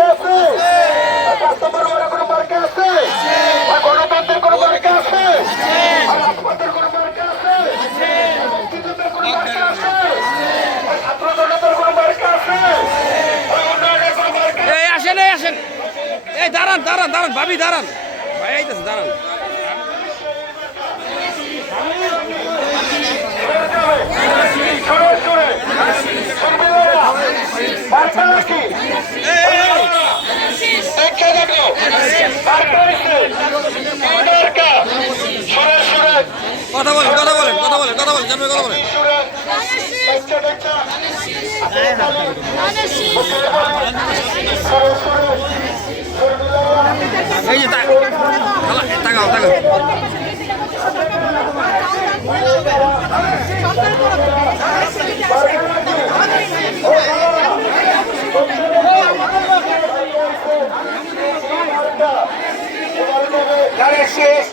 মার্কা আছে বাস্তবের বড় কোনো মার্কা আছে? গণতন্ত্রের কোনো মার্কা আছে? রাজপথের কোনো মার্কা আছে? মুক্তিযুদ্ধের কোনো মার্কা আছে? ছাত্র জনতার কোনো মার্কা আছে? আসেন এই আসেন। এই দাঁড়ান দাঁড়ান দাঁড়ান ভাবি দাঁড়ান। ভাই আইতেছে দাঁড়ান। শুনে। কথা বলেন কথা বলেন কথা বলেন কথা বলেন জানবে কথা বলেন। এই যে তাকাও তাকাও শেষ